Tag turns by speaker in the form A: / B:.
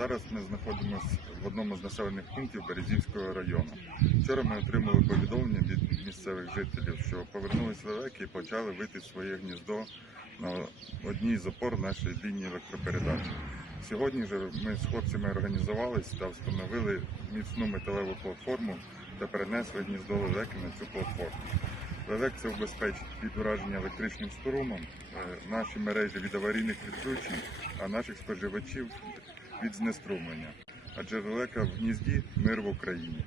A: Зараз ми знаходимося в одному з населених пунктів Березівського району. Вчора ми отримали повідомлення від місцевих жителів, що повернулись лелеки і почали вити своє гніздо на одній з опор нашої лінії електропередач. Сьогодні ж ми з хлопцями організувались та встановили міцну металеву платформу та перенесли гніздо лелеки на цю платформу. Лелек це убезпечить від ураження електричним струмом, е, наші мережі від аварійних відключень, а наших споживачів від знеструмлення. Адже лелека в гнізді мир в Україні.